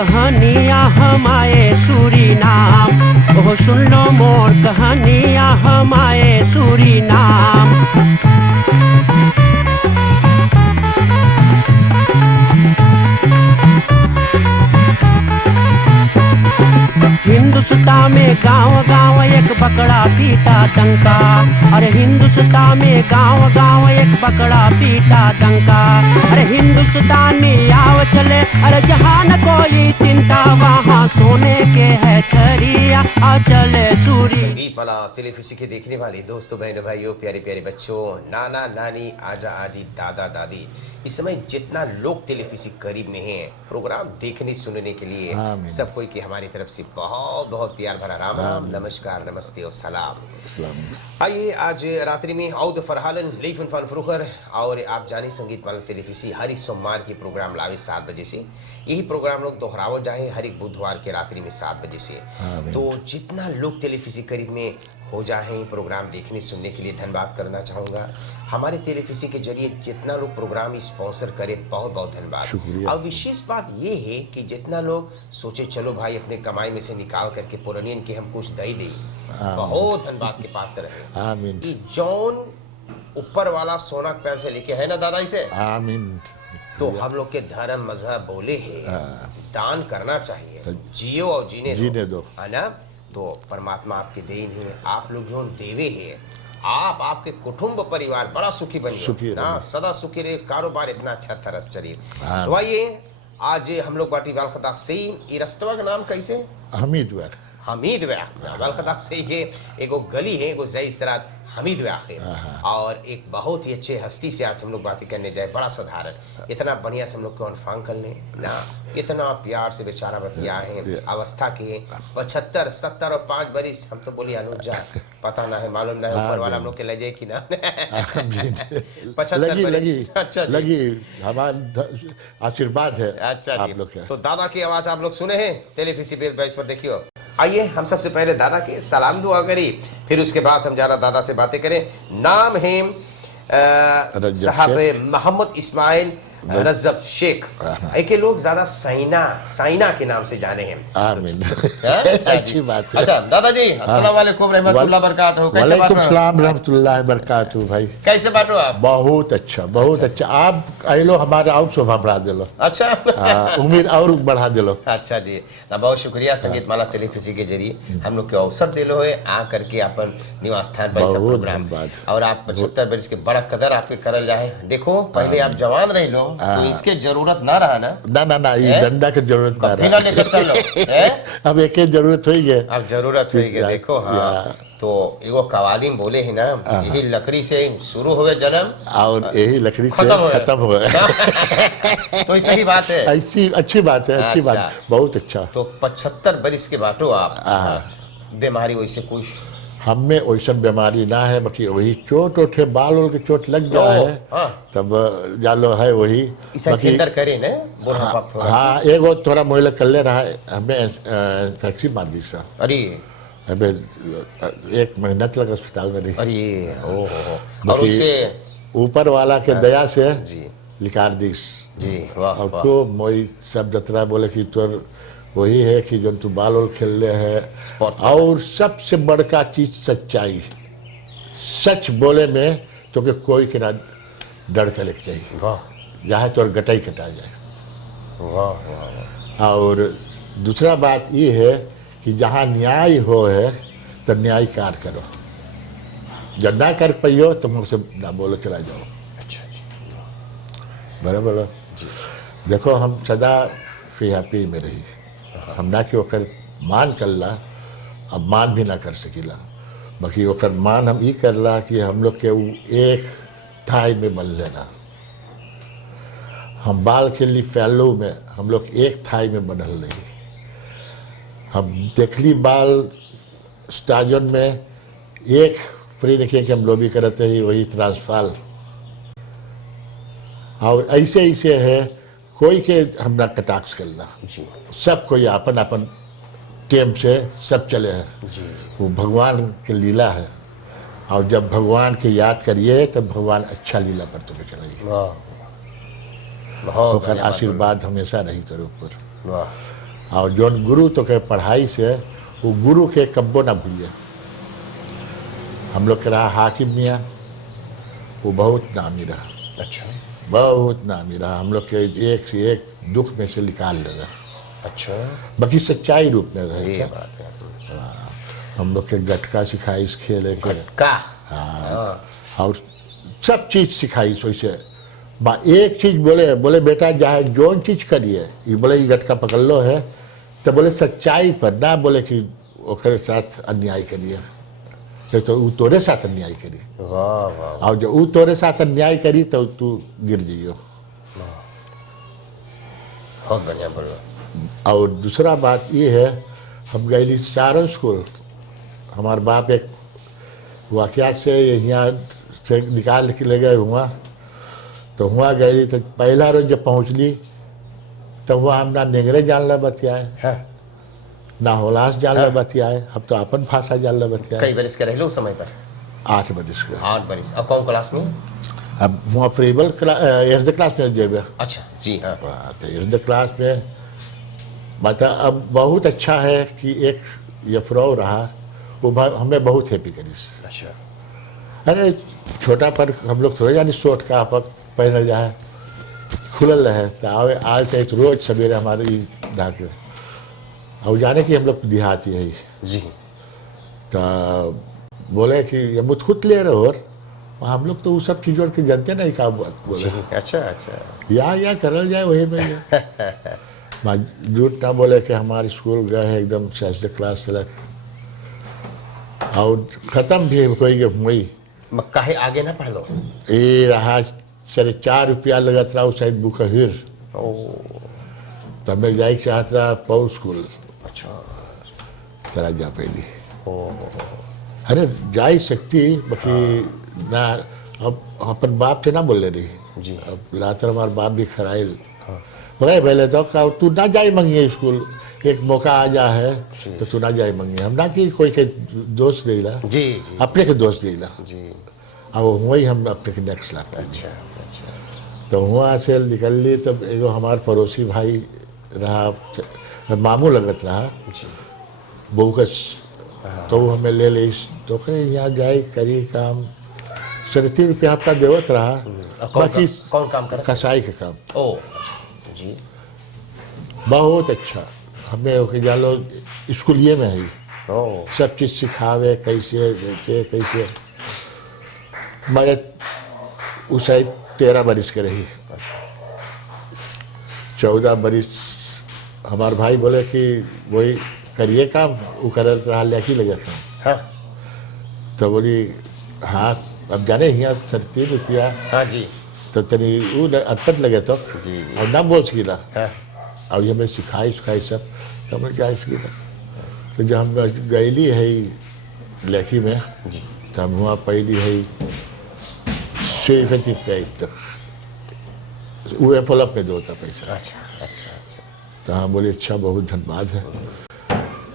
कहानियाँ हमारे सूरीनाम, ओह सुन लो मोर कहानियाँ हमारे सूरीनाम। हिंदुस्तान में गांव गांव एक बकरा पीटा डंका, अरे हिंदुस्तान में गांव गांव एक बकरा पीटा डंका। अरे हिंदुस्तानी आओ चले, अरे जहाँ न कोई चिंता, वहाँ सोने के है ठरिया, आ चले सूरी। संगीत माला टेलीफिसी के देखने वाले दोस्तों, बहनों, भाइयों, प्यारे प्यारे बच्चों, नाना नानी, आजा आजी, दादा दादी, इस समय जितना लोग टेलीफिसी करीब में हैं, प्रोग्राम देखने सुनने के लिए सब कोई की हमारी तरफ से बहुत बहुत प्यार भरा राम राम, नमस्कार, नमस्ते और सलाम। आइए आज रात्रि में औद फरहालन लीफन फन फरुखर, और आप जाने संगीत माला टेलीफिसी हर एक सोमवार की प्रोग्राम लावे 7 बजे से। यही प्रोग्राम लोग दोहरावो जाए हर एक बुधवार के रात्रि में 7 बजे से। तो जितना लोग टेलीफिसी करीब में हो जाए प्रोग्राम देखने सुनने के लिए धन्यवाद करना चाहूँगा। हमारे टेलीफिसी के जरिए जितना लोग प्रोग्राम स्पॉन्सर करे, बहुत बहुत धन्यवाद। और विशेष बात ये है कि जितना लोग सोचे चलो भाई अपने कमाई में से निकाल करके पुरानियन के हम कुछ दे दें, बहुत धन्यवाद के पात्र है। कि जौन ऊपर वाला सोना के पैसे लेके है ना दादा इसे, तो हम लोग के धर्म मजहब बोले है दान करना चाहिए, जियो और जीने दो, है ना। तो परमात्मा आपके देन है, आप लोग जो देवे है, आप आपके कुटुंब परिवार बड़ा सुखी बनिए ना, सदा सुखी रहे, कारोबार इतना अच्छा तरस चलिए। तो आइए आज हम लोग बाटी वालखदा से ही रस्तवा का नाम कैसे हमीद वालखदा से ही एगो गली है, एगो जय इसरात हमीद आखिर, और एक बहुत ही अच्छे हस्ती से आज हम लोग बातें करने जाए। बड़ा साधारण, इतना बढ़िया से हम लोग कौन फांग कर लें ना, इतना प्यार से बेचारा बतिया है, अवस्था के 75, 70 और 5 बरिस, हम तो बोली अनुजा पता ना है, मालूम ना है ऊपर वाला हम लोग के ले जाए कि ना। 75 बरिस, अच्छा लगी, हमारा आशीर्वाद है। अच्छा आप लोग, तो दादा की आवाज आप लोग सुने हैं टेलीफिसी बेस पर, देखियो। आइए हम सबसे पहले दादा के सलाम दुआ करी, फिर उसके बाद हम जरा दादा से बातें करें। नाम है साहब मोहम्मद इस्माइल रजब शेख, एक लोग ज्यादा साइना के नाम से जाने हैं। आमीन। अच्छी बात है। अच्छा दादा जी, अस्सलाम वालेकुम रहमतुल्लाह बरकातहू, कैसे बात हो? वालेकुम सलाम रहमतुल्लाह बरकातहू। भाई कैसे बात हो आप? बहुत अच्छा, बहुत अच्छा। आप आइलो हमारा और शोभा बढ़ा दिलो। अच्छा उम्मीद और बढ़ा दिलो। अच्छा जी ना, बहुत शुक्रिया। संगीत माला टेलीफिसी के जरिए हम लोग के अवसर दिलो है आ करके अपन निवास स्थान पर सब प्रोग्राम, और आप 75 बरस के बड़ा कदर आपके करल जाए। देखो पहले आप जवान रह लो तो इसके जरूरत ना रहा ना ये डंडा की जरूरत ना रहा, लेकर चल लो। अब एक जरूरत हो गई, अब जरूरत हो गई। देखो हाँ, तो एगो कवालीम बोले है ना, यही लकड़ी से शुरू हुए जन्म और यही लकड़ी से खत्म हुआ। तो सही बात है, ऐसी अच्छी बात है, अच्छी बात, बहुत अच्छा। तो 75 बरिस के बाटो आप, बीमारी वैसे कुछ हमें वैसा बीमारी ना है, बाकी वही चोट उठे, बाल उल के चोट लग जाए तब जालो है वही बाकी करे ने। हाँ एगो थोड़ा मोहल्ला कर ले रहा है, हमें फैक्ट्री मार दी सा। अरे हमें 1 महीना तक अस्पताल में रही। अरे और उसे ऊपर वाला के दया से लिकार दी जी। और को मोई सब दतरा बोले कि तोर वही है कि जो तू बाल और खेल रहे है, और सबसे बड़का चीज सच्चाई, सच बोले में तो कि कोई के ना डर के लेके चाहिए, जहाँ तो गटाई कटा जाए। वाह। और दूसरा बात ये है कि जहाँ न्याय हो है तो न्याय कार करो, जब ना कर पाइयो तो मुझसे ना बोलो चला जाओ। अच्छा बराबर। देखो हम सदा फिहापी में रही, हम ना कि ओकर मान करला, अब मान भी ना कर सकीला, बाकी ओकर मान हम ये करला कि हम लोग के एक थाई में बन लेना। हम बाल के लिए फैलो में हम लोग एक थाई में बनल रही। हम देखली बाल स्टाजन में एक फ्री देखिए कि हम लोग भी करते ही वही ट्रांसफाल, और ऐसे ऐसे है कोई के हम ना कटाक्ष करना, सब कोई अपन अपन टेम से सब चले हैं। वो भगवान की लीला है, और जब भगवान की याद करिए तब भगवान अच्छा लीला पर तुम्हें चलेगी। बहुत आशीर्वाद हमेशा रही तेरे ऊपर। और जो गुरु तो के पढ़ाई से वो गुरु के कब्बो ना भूलिए। हम लोग के रहा हाकिम मियाँ, वो बहुत नामी रहा। अच्छा, बहुत नामी रहा, हम लोग के एक से एक दुख में से निकाल लेगा। अच्छा, बाकी सच्चाई रूप में रहे। ये बात है। हम लोग के गटका सिखाई इस खेले के, का हाँ, और सब चीज सिखाई। सोचे एक चीज बोले, बोले बेटा चाहे जोन चीज करिए, ये बोले ये गटका पकड़ लो है तो बोले सच्चाई पर ना, बोले कि ओकरे साथ अन्याय करिए, नहीं तो वो तोरे साथ अन्याय करी। वाह वाह। और जब वो तोरे साथ अन्याय करी तो तू गिर जाइयो। बहुत बढ़िया बोलो। और दूसरा बात ये है, हम गए सारण स्कूल, हमारे बाप एक वाकया से यहाँ से निकाल के ले गए हुआ, तो हुआ गई तो पहला रोज जब पहुँचली तो वहाँ हम ना नेंगरे जानला बतियाए, हाँ। ना होलास जानला बतियाए, अब तो अपन भाषा जानला बतियाए। कई बरिस के रह लो उस समय पर? 8 बरिस के। 8 बरिस। अब कौन क्लास में? अब वहाँ फ्रीबल एर्द क्लास में जेबे। अच्छा जी हाँ। तो एर्द क्लास में बता, अब बहुत अच्छा है कि एक यफरो रहा, वो हमें बहुत हैप्पी करीस। अच्छा। अरे छोटा पर हम लोग थोड़े जानी सोट का आप पहन जाए खुलल रहे, तो आवे आज तो रोज सवेरे हमारे डाके और जाने कि हम लोग देहाती है जी। तो बोले कि ये मुझ खुद ले रहे हो, हम लोग तो वो सब चीज़ों के जानते नहीं का बोले। अच्छा अच्छा। या करल जाए वही में। झूठ ना बोले कि हमारे स्कूल गए हैं एकदम सेल्स क्लास से और ख़त्म भी कोई वही काहे आगे ना पढ़ लो। ये रहा 4.5 रुपया लगत रहा शायद बुकहिर, तब मैं जाए चाहत रहा पौल स्कूल। अच्छा। चला जा पहली। अरे जा सकती बाकी ना, अब अपन बाप से ना बोल रही जी। अब लातर हमारे बाप भी खराइल बोले पहले तो तू ना जाए मंगिए स्कूल, एक मौका आ जा है तो तू ना जाए मंगिए। हम ना कि कोई के दोस्त दे ला जी, जी अपने के दोस्त दे ला जी। अब वही हम अपने के नेक्स्ट ला। अच्छा अच्छा। तो वहाँ से निकल ली, तब एगो हमार पड़ोसी भाई रहा, मामू लगत रहा बहुकस, तो वो हमें ले ली तो कहे यहाँ जाए करी काम 3.5 रुपया आपका देवत रहा। बाकी कौन काम कर? कसाई के काम। ओ अच्छा जी। बहुत अच्छा, हमें ओके जालो स्कूलिए में ही सब चीज़ सिखावे कैसे कैसे। मगर उस 13 बरिस के रही। 14 बरिस हमारे भाई बोले कि वही करिए काम, वो करत रहा लेकी लगे था। हाँ। तो बोली हाँ अब जाने यहाँ 3.5 रुपया। हाँ जी। तो तनी वो अटपट लगे तो जी। और ना बोल सकीला। हाँ। और ये हमें सिखाई सब तो हमें क्या सकीला। तो जब हम गईली है लेकी में जी, तो हम वहाँ पहली है 75 तक वो एनवलप में दो था पैसा। अच्छा अच्छा अच्छा। तो हाँ बोले अच्छा बहुत धन्यवाद है।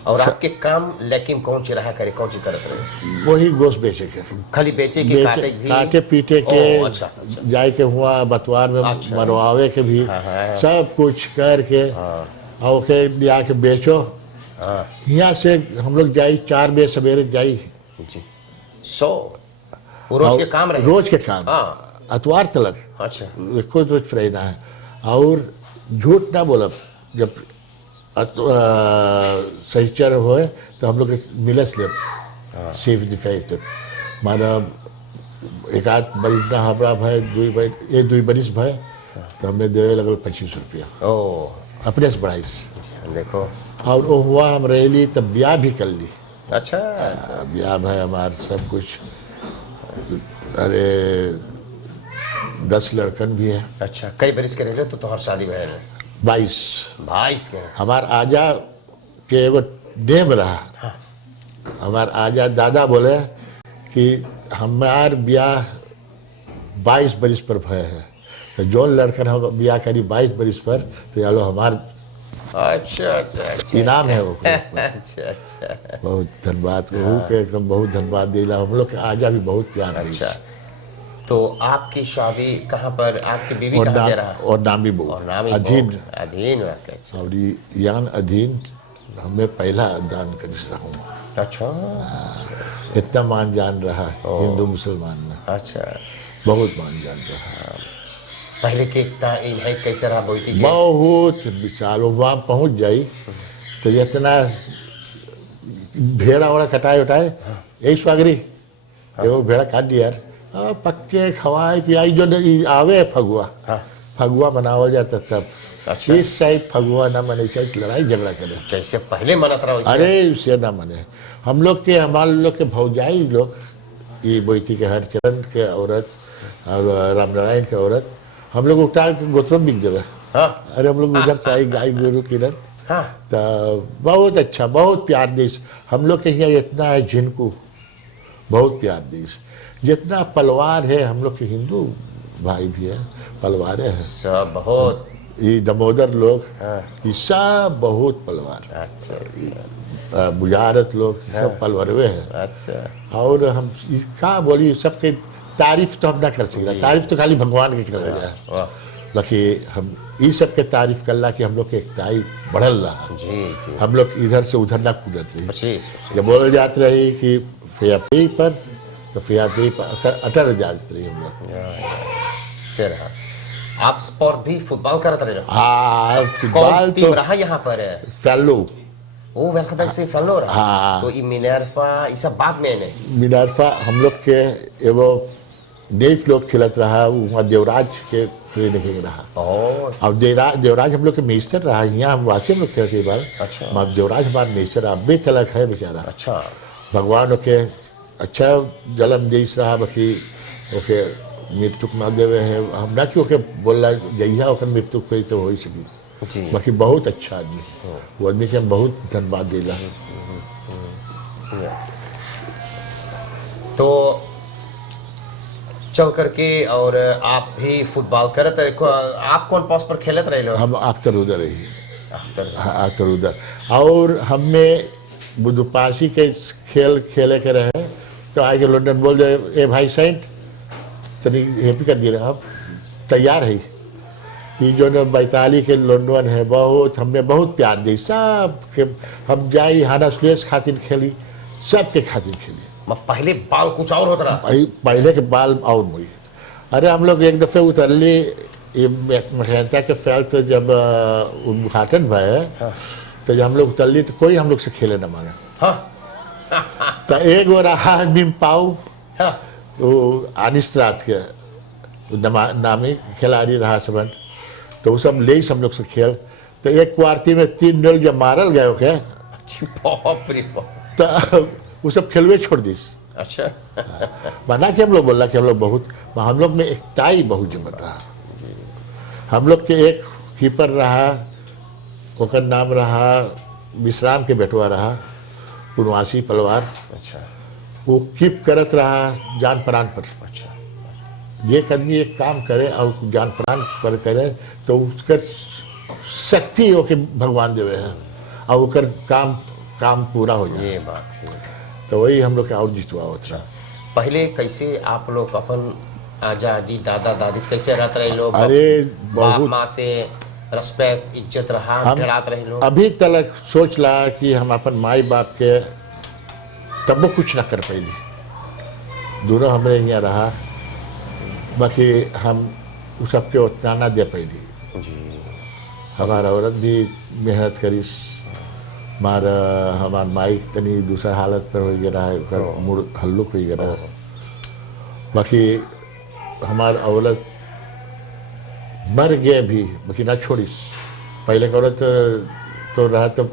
और आपके काम लेकिन कौन सी रहा करे, कौन सी करत रहे? वही गोश्त बेचे के, खाली बेचे के, काटे पीटे के, अच्छा, अच्छा। जाए के हुआ बतवार में अच्छा। मरवावे के भी। हाँ, हाँ। सब कुछ करके और के लिया के बेचो। यहाँ से हम लोग जाई 4 बजे सवेरे जाई जी। रोज के काम रहे? रोज के काम। अतवार तलक। अच्छा। कोई रोज फ्राइडे है। और झूठ ना बोलब, जब सहीचर होए तो हम लोग मिले स्लेब 75 तक माना एक आध बरिस ना हमारा भाई 2 बरिस भाई तो हमें देवे लगल 25 रुपया अपने से बढ़ाइस। देखो। और वो हुआ हम रही तब ब्याह भी कर ली। अच्छा। ब्याह भाई हमारे सब कुछ। अरे 10 लड़कन भी है। अच्छा। कई बरिस के रहे तो हर शादी भय 22 के। हमार आजा के एगो नेम रहा। हाँ। हमार आजा दादा बोले कि हमार ब्याह 22 बरिस पर भय है, तो जो लड़कन हम ब्याह करी 22 बरिस पर तो यालो हमार अच्छा अच्छा इनाम है वो। अच्छा अच्छा। बहुत धन्यवाद कहूँ के एकदम बहुत धन्यवाद दिला। हम लोग के आजा भी बहुत प्यार। अच्छा। तो आपकी शादी कहाँ पर, आपकी बीवी और कहाँ के रहा? और नामी बो और नामी अधीन अधीन वाकई। और यान अधीन हमें पहला दान करिस रहूँ। अच्छा इतना मान जान रहा हिंदू मुसलमान में, अच्छा। बहुत मान जान रहा। पहले के इन्हें कैसे रहा बोई थी? बहुत विशाल वहाँ पहुँच जाई तो इतना भेड़ा वड़ा कटाए उठाए यही स्वागरी वो भेड़ा काट दिया यार, पक्के खवाए पियाई जो आवे फगुआ हाँ। फगुआ मनावल जाता तब। अच्छा। इस साइड फगुआ ना मने चाहिए, लड़ाई झगड़ा करे जैसे पहले मनत रहा वैसे? अरे उसे ना मने। हम लोग के हमारे लोग के भौजाई लोग ये बोईती के हरचरण के औरत और रामनारायण के औरत हम लोग उतार के गोत्रम बिक देवे। हाँ अरे हम लोग उधर से आई गाय गोरू किरत हाँ। तो बहुत अच्छा, बहुत प्यार देश हम लोग के यहाँ इतना है। झिनकू बहुत प्यार देश, जितना पलवार है हम लोग के हिंदू भाई भी है, पलवारे हैं सब बहुत। ये दमोदर लोग हाँ। ये सब बहुत पलवार, अच्छा बुझारत लोग सब पलवरवे हैं। अच्छा। और हम कहाँ बोली सबके तारीफ तो हम ना कर सकते, तारीफ तो खाली भगवान के कर रहे। बाकी हम ये सब के तारीफ करला कि हम लोग के एकताई बढ़ल रहा। जी जी। हम लोग इधर से उधर ना कूदत रही। जी। जब बोल जाते रही कि फियापी पर तो फियापी पर अटर जात रही हम लोग। से रहा। आप स्पोर्ट भी फुटबॉल करते रहे? हाँ फुटबॉल तो तो रहा यहाँ पर फेलो वो वेलकम से फेलो रहा। हाँ। तो ये मिनर्वा ये सब बाद में ने मिनारफा हम लोग के एगो नेफ लोग खिलत रहा, वहाँ देवराज के फ्री नहीं रहा। अब देवराज हम लोग के मेस्टर रहा, यहाँ हम वासी हम लोग खेलते बार। अच्छा। माँ देवराज हमारे मेस्टर अब भी तलक है बेचारा। अच्छा। भगवान के अच्छा जन्म देश रहा, बाकी ओके मृत्यु ना देवे है हम ना कि ओके बोल रहा जहिया ओकर मृत्यु कोई तो हो ही सकी जी। बाकी बहुत अच्छा आदमी, वो आदमी के हम बहुत धन्यवाद दिला। तो चल करके और आप भी फुटबॉल करते रहे, आप कौन पोस्ट पर खेलते रहे लोग? हम अख्तर उधर रही, अख्तर उधर। और हमें बुधुपासी के खेल खेले के रहे तो आगे लंदन बोल दे ए भाई सेंट तनी हैप्पी कर दिए रहे, अब तैयार है। ये जो न बैताली के लंदन है बहुत हमें बहुत प्यार दी सब के। हम जाई हाना सुरेश खातिर खेली, सबके खातिर खेली। पहले बाल कुछ और होता रहा? पहले के बाल और मुई। अरे हम लोग एक दफे उतरली मेहनता के फैल तो जब उद्घाटन भय तो जब हम लोग उतरली तो कोई हम लोग से खेले न मांगा। हाँ। तो एक वो रहा बिम पाऊ हाँ। वो अनिस रात के नामी खिलाड़ी रहा सबन, तो वो सब ले हम लोग से खेल। तो एक क्वार्टी में 3 नल जब मारल गए ओके बाप रे बाप। तो वो सब खेलवे छोड़ दीस। अच्छा। माना कि हम लोग बोला कि हम लोग बहुत, हम लोग में एकताई बहुत जमन रहा। हम लोग के एक कीपर रहा, ओकर नाम रहा विश्राम के बेटवा रहा, पुनवासी पलवार। अच्छा। वो कीप करत रहा जान प्राण पर। अच्छा। ये आदमी एक काम करे और जान प्राण पर करे तो उसकर शक्ति ओके भगवान देवे है और ओकर काम पूरा हो जाए। ये बात है। तो वही हम लोग के और जितवा होता। पहले कैसे आप लोग अपन आजादी दादा दादी से कैसे रहते रहे लोग? अरे बाप माँ से रिस्पेक्ट इज्जत रहा, डराते रहे लोग? अभी तक सोच ला कि हम अपन माई बाप के तब वो कुछ ना कर पैली, दोनों हमारे यहाँ रहा, बाकी हम उस सबके उतना ना दे पैली। जी। हमारा औरत भी मेहनत करीस, हमार माई तनी दूसरा हालत पर हो गया है, मुड़ हल्लुक हो गया है। बाकी हमार औरत मर गए भी बाकी ना छोड़ीस। पहले का औरत तो रहा तो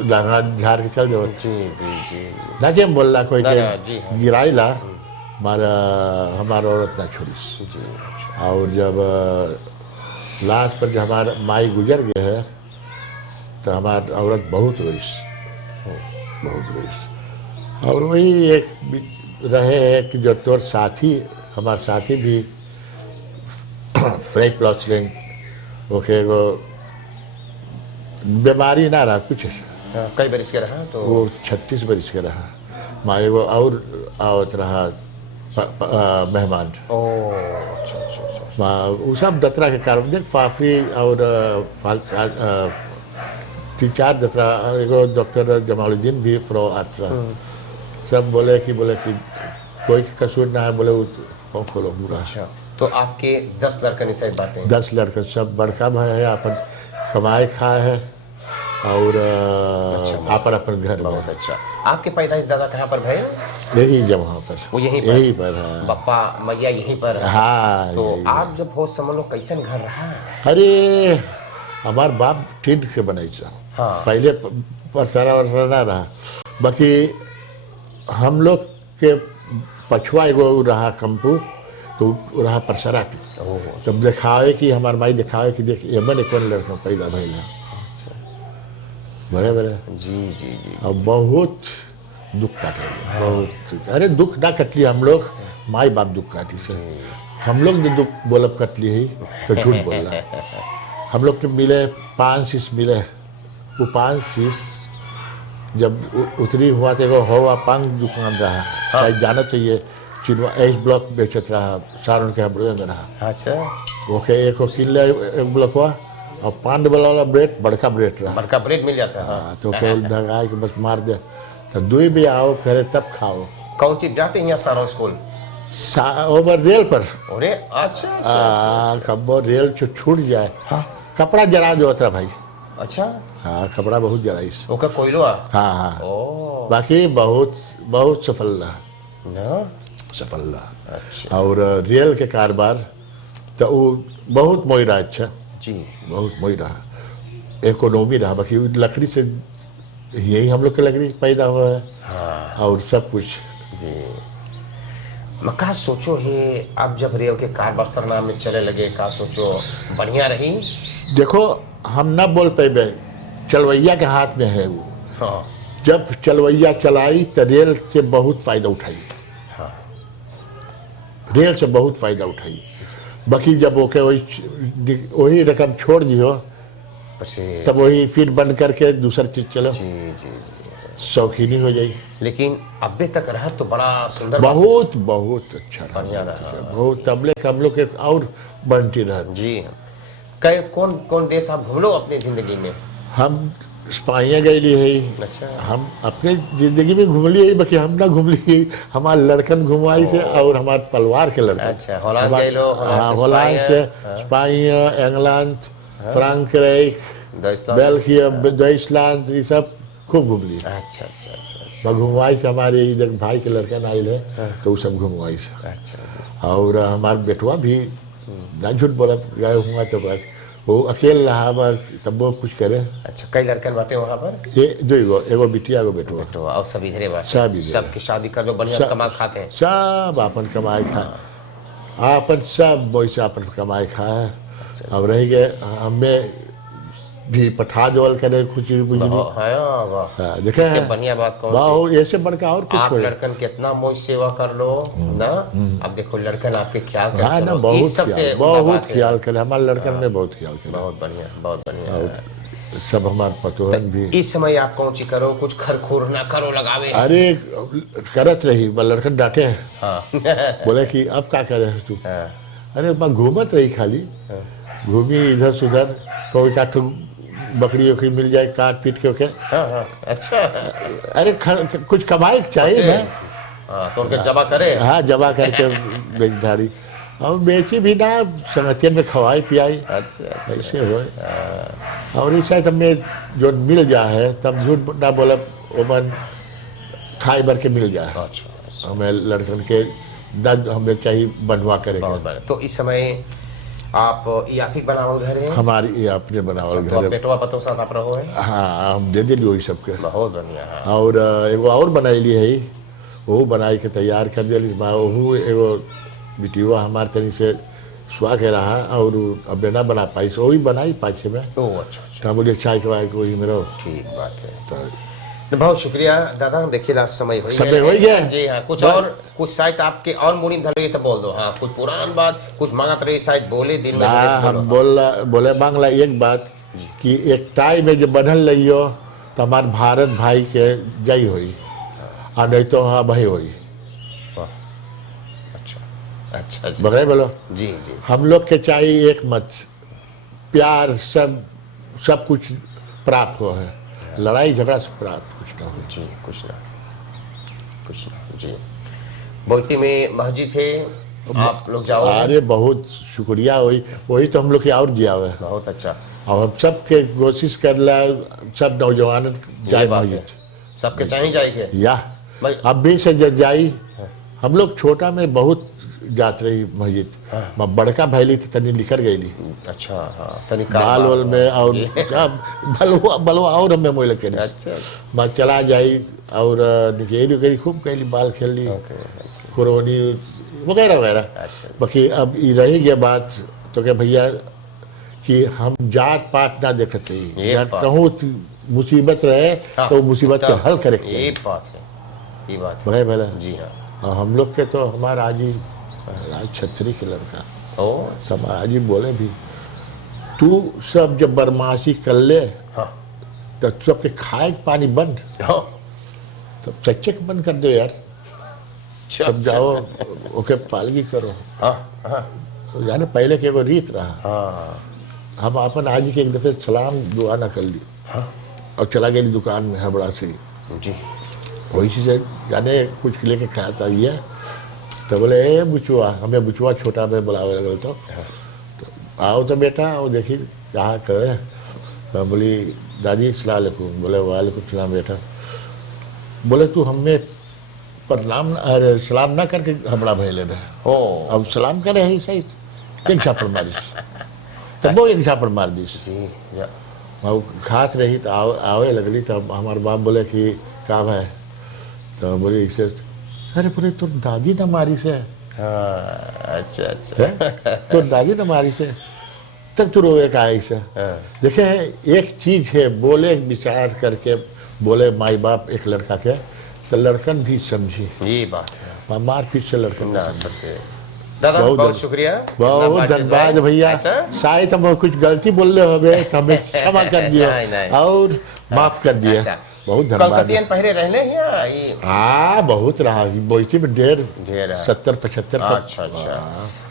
लगा झाड़ के चल जाओ। जी जी जी। ना कि हम बोल रहा कोई के हाँ। गिराई ला हमारा औरत ना छोड़ीस। जी। और जब लास्ट पर जब हमारा माई गुजर गए है तो हमारी औरत बहुत रोईस, बहुत रोईस। और वही एक रहे है कि जो तोर साथी हमारे साथी भी फ्रेक प्लॉचलिंग ओके वो बीमारी ना रहा कुछ। कई बरिस के रहा तो वो 36 बरिस के रहा। माए वो और आवत रहा मेहमान। ओ अच्छा अच्छा अच्छा। वो सब दतरा के कारण देख फाफी और 3-4 दतरा एगो डॉक्टर जमालुद्दीन भी फ्रो अर्थ सब बोले कि कोई कसूर ना है, बोले वो खोलो पूरा। अच्छा तो आपके 10 लड़कन इस बातें 10 लड़के सब बड़का भाई है, अपन कमाए खाए है और अपन अपन घर में। बहुत अच्छा। आपके पैदाइश दादा कहाँ पर भैया? यही जब वहाँ पर वो यहीं पर है। बप्पा मैया यहीं पर है। हाँ तो आप जब हो समझ लो कैसन घर रहा? अरे हमार बाप टिन के बनाई था। हाँ। पहले परसरा वरसरा रहा, बाकी हम लोग के पछुआ एगो रहा कंपू, तो रहा परसरा की। तब दिखावे कि हमार माई दिखावे कि देख एमन एक लड़का पैदा भइल बड़े बड़े। जी जी जी। अब बहुत दुख काटे बहुत। अरे दुख ना कटली हम लोग, माई बाप दुख काटी से। हम लोग जो दुख बोलब कटली ही तो झूठ बोल रहा। हम लोग के मिले 5-6 मिले, वो 5-6 जब उतरी हुआ तो हवा पांग दुकान रहा। शायद जाना चाहिए चिनवा एस ब्लॉक बेचत रहा, सारण के हबड़े में रहा। अच्छा ओके एक किले एक ब्लॉक हुआ और 5 वाला ब्रेड बड़का ब्रेड रहा। बड़का ब्रेड मिल जाता है। हाँ तो केवल धगाए के बस मार दे तो 2 भी आओ करे तब खाओ। कौन चीज जाते हैं यहाँ सारा स्कूल? ओवर रेल पर। अरे अच्छा कब रेल छूट जाए। हाँ कपड़ा जरा दो था भाई। अच्छा हाँ कपड़ा बहुत जराइस। ओका कोयलो आ? हाँ हाँ। ओ बाकी बहुत बहुत सफल रहा, ना सफल रहा। अच्छा और रेल के कारोबार तो वो बहुत मोई रहा। अच्छा जी बहुत मोई रहा, इकोनॉमी रहा। बाकी लकड़ी से यही हम लोग की लकड़ी पैदा हुआ है। हाँ और सब कुछ जी। मैं कहा सोचो है अब जब रेल के कारोबार सरनाम में चले लगे, कहा सोचो बढ़िया रही। देखो हम ना बोल पेबे, चलवैया के हाथ में है वो। हाँ जब चलवैया चलाई तो रेल से बहुत फायदा उठाई। हाँ रेल से बहुत फायदा उठाई। बाकी जब ओके वही रकम छोड़ दियो तब वही फिर बंद करके दूसर चीज चलो। जी जी जी शौकीनी हो जाए। लेकिन अभी तक रहा तो बड़ा सुंदर बहुत बहुत अच्छा बढ़िया रहा। रहा। बहुत तबले हम लोग के और बनती रहा। जी कई कौन कौन देश आप घूम लो अपनी जिंदगी में? हम स्पाइया गई है। अच्छा हम अपने जिंदगी में घूम लिए, बाकी हम ना घूम लिए, हमारे लड़कन घुमाई से और हमारे परिवार के लड़कन। अच्छा हॉलैंड गए लो? हाँ हॉलैंड से स्पाइया, इंग्लैंड, फ्रांक्राइक, बेल्जियम, ड्यूटलैंड, ये सब खूब घूम लिए। अच्छा अच्छा अच्छा घुमवाई से हमारे इधर भाई के लड़कन आए है तो वो सब घुमवाई से। अच्छा और हमारे बेटवा भी ना झूठ बोला गए हुआ तो बस वो अकेले रहा तब वो कुछ करे। अच्छा कई लड़कन बाटे वहाँ पर? ये दो एगो बिटिया एगो बेटवा। तो और सब इधरे बाटे? सब इधरे। सबकी शादी कर लो बढ़िया कमा खाते हैं सब अपन कमाए खाए। अपन सब वैसे अपन कमाए खाए। अब रह गए हमें भी पठा देवल करे कुछ देखे इससे बढ़िया बात कौन बहुत ऐसे बनका और कुछ आप लड़कन कितना मोज सेवा कर लो ना। अब देखो लड़कन आपके ख्याल कर हाँ ना बहुत ख्याल करे हमारे लड़कन में बहुत ख्याल करे। बहुत बढ़िया सब हमारे पतोहन भी। इस समय आप कौन सी करो कुछ खरखोर ना करो लगावे? अरे करत रही लड़कन डांटे हैं। हाँ बोले कि अब क्या करे तू? अरे मैं घूमत रही खाली घूमी इधर सुधर कोई का बकरी वकरी मिल जाए काट पीट के ओके। अच्छा अरे कुछ कमाई चाहिए ना। तो उनके जमा करे। हाँ जमा करके बेच डाली और बेची भी ना संगतियन में खवाई पियाई। अच्छा ऐसे हो और इस हमें जो मिल जाए है तब झूठ ना बोला ओमन खाई भर के मिल जाए। अच्छा हमें लड़कन के दर्द हमें चाहिए बनवा करेंगे। तो इस समय आप ही बनावल घर है? हमारी ये अपने बनावल तो घर है। बेटवा पतो साथ आप रहो है? हाँ हम दे दिली वही सबके। बहुत बढ़िया। और एगो और बनाइली है वो बनाई के तैयार कर दिली। वो एगो बिटिवा हमारे तनी से सुहा के रहा और अब ना बना पाई सो वही बनाई पाछे में। अच्छा बोलिए चाय के कोई मेरा ठीक बात है। तो बहुत शुक्रिया दादा। देखिए लास्ट समय हो गया जी। हाँ कुछ शायद आपके और मुड़ी धरे तो बोल दो। हाँ कुछ पुरान बात कुछ मांगत रही शायद बोले दिन में हम बोले मांगला एक बात कि एक टाई में जो बनल रहियो तो हमारे भारत भाई के जय हुई और नहीं तो हाँ भाई हुई। अच्छा अच्छा जी बगैर बोलो जी जी हम लोग के चाहिए एक मत, प्यार सब सब कुछ प्राप्त हो है, लड़ाई झगड़ा से प्राप्त कुछ ना हो। जी कुछ ना जी। बोईती में मस्जिद है, आप लोग जाओ। अरे बहुत शुक्रिया, वही वही तो हम लोग की और जिया हुआ है। बहुत अच्छा। और हम सबके कोशिश कर ला, सब नौजवान ये जाए बात है, मस्जिद सबके चाहिए जाएंगे या भाई। अब भी से जाई। हम लोग छोटा में बहुत जात रही मस्जिद, मैं बड़का भैली तो तनी निखर गई, अच्छा हाँ तनी बाल वाल में और सब बलवा बलवा और हमें मोह लगे। अच्छा मैं चला जाई और निकेली गई खूब कैली, बाल खेल ली, कुरोनी वगैरह वगैरह। अच्छा बाकी अब ये रही गया बात तो क्या भैया कि हम जात पात ना देखते ये ही, बात कहूँ मुसीबत रहे तो मुसीबत के हल करे। ये बात है, ये बात है भले भले जी हाँ। और हम लोग के तो हमारा आज ही राज छत्री के लड़का ओ सब आज ही बोले भी, तू सब जब बदमाशी कर ले हाँ तो सबके खाए के पानी बंद, हाँ तो सच्चे के बंद कर दो यार, सब जाओ ओके पालगी करो। हाँ हाँ यानी पहले के वो रीत रहा, हाँ हम अपन आज के एक दफे सलाम दुआ ना कर ली हाँ और चला गई दुकान में हबड़ा से, जी वही चीज़ जाने कुछ लेके खाता ये, तो बोले ए बुचुआ, हमें बुचुआ छोटा में बुलावे लगल तो आओ तो बेटा आओ देखी क्या करे। मैं बोली दादी सलाम अलैकुम, बोले वालेकुम सलाम बेटा, बोले तू हमें प्रणाम अरे सलाम ना करके हबड़ा भैले में ओ अब सलाम करे ही सही, एक झापड़ मारिस तब वो एक झापड़ मार दी। जी या और खात रही तो आवे लगली, तो हमारे बाप बोले कि काम है, तो बोले इसे अरे बोले तो दादी न मारी से हाँ अच्छा अच्छा है, तो दादी न मारी से तब तो रोए का ऐसे। हाँ देखे एक चीज है, बोले विचार करके बोले माई बाप एक लड़का के, तो लड़कन भी समझी, ये बात है मार पीट से लड़कन ना समझी। तो से दादा बहुत शुक्रिया, बहुत धन्यवाद भैया। अच्छा शायद हम कुछ गलती बोल रहे हो तो हमें क्षमा कर दिया नहीं, नहीं। और माफ कर दिया। अच्छा। बहुत धन्यवाद। कलकतियन पहले रहने या ये हाँ बहुत रहा, बोईती में ढेर ढेर है। 70-75 अच्छा अच्छा।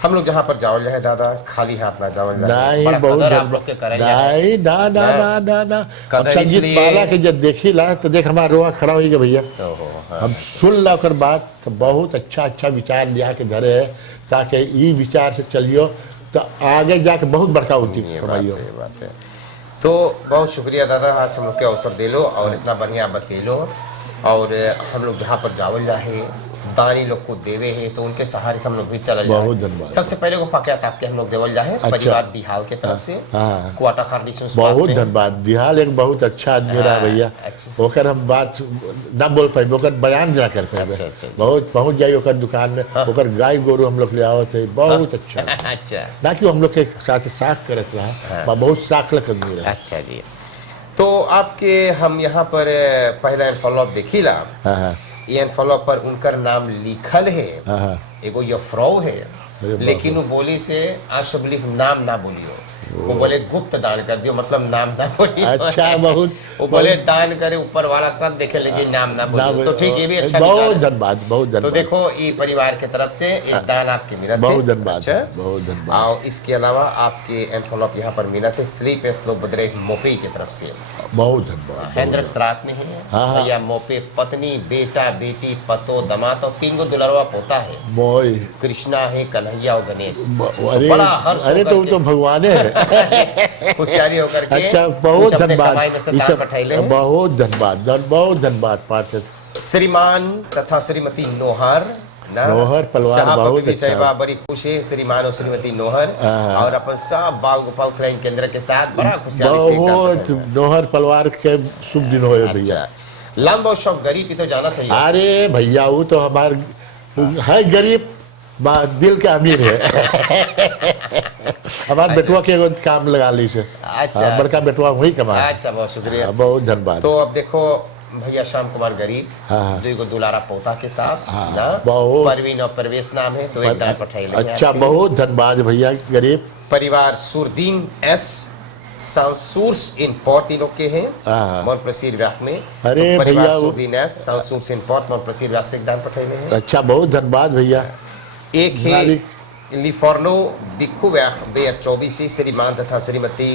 हम लोग जहाँ पर जावल जाए दादा खाली हाथ ना जावल जाए, नहीं बड़ा बहुत कदर आप लोग के करें जाए। नहीं ना ना ना ना ना अब कदर संगीत इसलिए- माला के जब देखी ला तो देख हमारा रोआ खड़ा हो गया भैया। ओहो, हाँ। हम सुन ला कर बात तो बहुत अच्छा अच्छा विचार लिया के धरे है, ताकि ई विचार से चलियो तो आगे जाके बहुत बड़का होती ये बात कमाइयो। है, ये बात है। तो बहुत शुक्रिया दादा, आज हम लोग के अवसर दे लो और इतना बढ़िया बते लो। और हम लोग जहाँ पर जावल जाए दानी लोग को देवे है तो उनके सहारे से हम लोग भी चल बहुत धन्यवाद। सबसे पहले वो पाकियात आपके हम लोग देवल जाए परिवार दिहाल के तरफ से हाँ। क्वाटा खारडीसंस बहुत धन्यवाद। दिहाल एक बहुत अच्छा आदमी रहा भैया, अच्छा। ओकर हम बात ना बोल पाए, ओकर बयान ना कर पाए। अच्छा, अच्छा। बहुत पहुंच जाई ओकर दुकान में, ओकर गाय गोरू हम लोग ले आओ थे, बहुत अच्छा। अच्छा ना कि हम लोग के साथ साख करत रहा, बहुत साख लग आदमी रहा। अच्छा जी। तो आपके हम यहाँ पर पहला एनफॉलोप देखिला, हाँ हाँ ये एनफॉलोप पर उनकर नाम लिखल है, हाँ हाँ एगो ये फ्रॉ है, अरे बाप लेकिन वो बोली से आशबलीफ नाम ना बोलियो, वो बोले गुप्त दान कर दियो, मतलब नाम ना बोलियो। अच्छा बहुत वो बोले दान करे ऊपर वाला सब देखे, लेकिन नाम ना बोलियो। तो ठीक, ये भी अच्छा बहुत विचार है। धन्यवाद, बहुत तो धन्यवाद। देखो ये परिवार के तरफ से एक दान आपके मिला थे। बहुत धन्यवाद, अच्छा? बहुत धन्यवाद। और इसके अलावा आपके एनफॉलोप यहाँ पर मिला थे स्लीप एस्लो बद्रे मोपी की तरफ से, बहुत धन्यवाद। हैंद्रक्स रात में है हाँ, हाँ। भैया मोपे पत्नी बेटा बेटी पतो दमाद और 3 गो दुलरवा पोता है, मोय कृष्णा है कन्हैया और गणेश। अरे बड़ा हर्ष अरे होकर तो के- तो भगवान है। होशियारी होकर के अच्छा बहुत कुछ अपने धन्यवाद, कमाई में से ये दान सब पठाइले हैं। बहुत धन्यवाद, बहुत धन्यवाद पार्षद। श्रीमान तथा श्रीमती नोहर ना नोहर परिवार साहब बहुत बीबी अच्छा। साहिबा बड़ी खुश है, श्रीमान और श्रीमती नोहर हाँ। और अपन सब बाल गोपाल कल्याण केंद्र के साथ बड़ा खुशहाली से दान बहुत पठाइले हैं। नोहर परिवार के शुभ दिन हो भैया। अच्छा लंब और शौक गरीब ही तो जाना था ये। अरे भैया वो तो हमार है गरीब दिल के अमीर है। हमारे बेटुआ के एगो काम लगा ली से, अच्छा, बड़का बेटुआ वही कमा। अच्छा बहुत शुक्रिया। बहुत धन्यवाद। तो अब देखो भैया श्याम कुमार गरीब हाँ। 2 गो दुलारा पोता के साथ हाँ, ना बहुत। परवीन और परवेश नाम है, तो एक दान पठाइले हैं अच्छा आपके। बहुत धन्यवाद भैया गरीब। परिवार सुरदीन एस सांसूर्स इन पॉर्ट इन लोग के हैं हाँ। मोर प्रसिद्ध व्याख में। अरे परिवार भैया वो- सुरदीन एस सांसूर्स इन पॉर्ट मोर प्रसिद्ध व्याख से एक दान पठाइले हैं। अच्छा बहुत धन्यवाद भैया। एक है लिफोर्नो बिकुवेक बेयर 24 श्रीमान तथा श्रीमती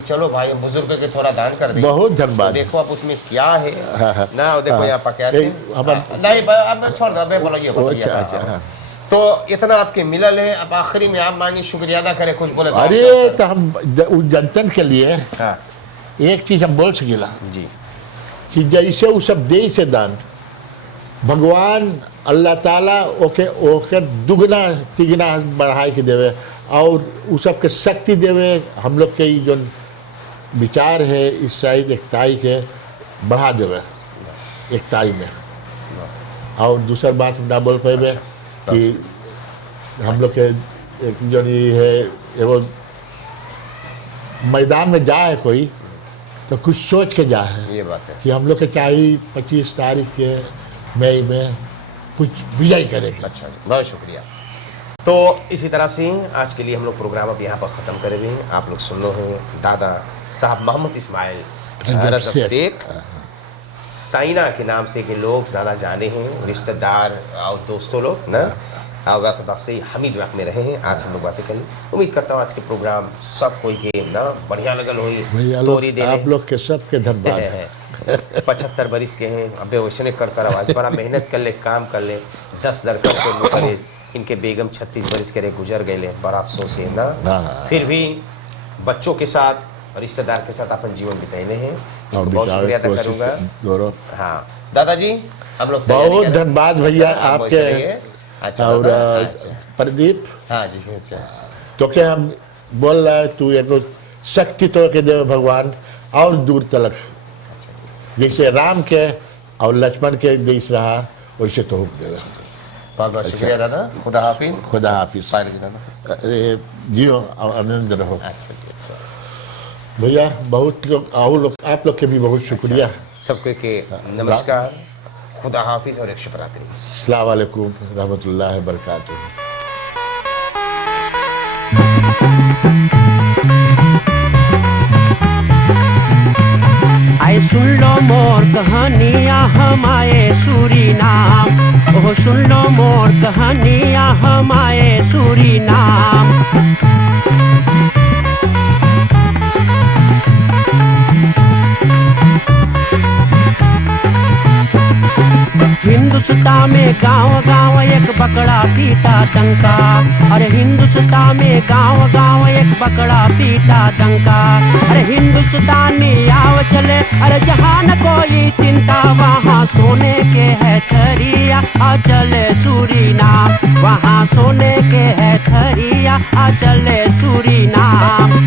चलो भाई बुजुर्ग के थोड़ा दान कर दे। बहुत धन्यवाद। तो देखो अब उसमें क्या है ना, देखो हाँ। यहाँ पर क्या नहीं अब छोड़ दो, मैं बोलो ये अच्छा। तो इतना आपके मिलल है, अब आखिरी में आप मांगे शुक्रिया अदा करें, कुछ बोले अरे तो हम जनतन के लिए हाँ एक चीज हम बोल सकेला जी कि जैसे वो सब दे से दान भगवान अल्लाह ताला ओके ओके दुगना तिगना बढ़ाए के देवे और उ सबके शक्ति देवे। हम लोग के जो विचार है इस शायद एकताई के बढ़ा देवे एकताई में। और दूसर बात ना बोल पाए कि हम लोग के एक जो ये है एगो मैदान में जाए कोई तो कुछ सोच के जाए, ये बात है कि हम लोग के चाहिए 25 तारीख के मई में कुछ विजय करेंगे। अच्छा जी, बहुत शुक्रिया। तो इसी तरह से आज के लिए हम लोग प्रोग्राम अब यहाँ पर ख़त्म करेंगे। आप लोग सुन लो हैं दादा साहब मोहम्मद इस्माइल रजब शेख साइना के नाम से के लोग ज़्यादा जाने हैं, रिश्तेदार और दोस्तों लोग ना वक्त से हमीद वक्त में रहे हैं। आज हम लोग बातें करें, उम्मीद करता हूँ आज के प्रोग्राम सब कोई के ना बढ़िया लगल हो। तोरी दे आप लोग के सबके धन्यवाद। 75 बरिस के हैं, अबे वैसे कर कर आवाज बड़ा मेहनत कर ले, काम कर ले, 10 दरकर से करे। इनके बेगम 36 बरिस के गुजर गए, बड़ा अफसोस है ना। फिर भी बच्चों के साथ रिश्तेदार के साथ अपन जीवन बिताने हैं। बहुत शुक्रिया अदा करूँगा। हाँ दादाजी हम लोग बहुत धन्यवाद भैया आपके। अच्छा और प्रदीप हाँ जी अच्छा तो क्या हम बोल रहा है तू एक शक्ति तो के देव भगवान और दूर तलक, जैसे राम के और लक्ष्मण के देश रहा वैसे तो देवे। बहुत बहुत शुक्रिया दादा, खुदा हाफिज। खुदा हाफिज अरे जियो और आनंद रहो। अच्छा जी अच्छा भैया बहुत लोग और लोग आप लोग के भी बहुत शुक्रिया। सबको के नमस्कार, खुदा हाफिज और एक शुभ रात्रि। अस्सलाम वालेकुम रहमतुल्लाहि व बरकातुहू। आए सुन लो मोर कहानियाँ हम आए सूरीनाम, ओह सुन लो मोर कहानियाँ हम आए सूरीनाम। हिंदुस्तान में गांव गांव एक बकरा पीटा डंका, अरे हिंदुस्तान में गांव गांव एक बकरा पीटा डंका। अरे हिंदुस्तानी आव चले, अरे जहाँ न कोई चिंता, वहाँ सोने के है थरिया आ चले सूरीनाम, वहाँ सोने के है थरिया आ चले सूरीनाम।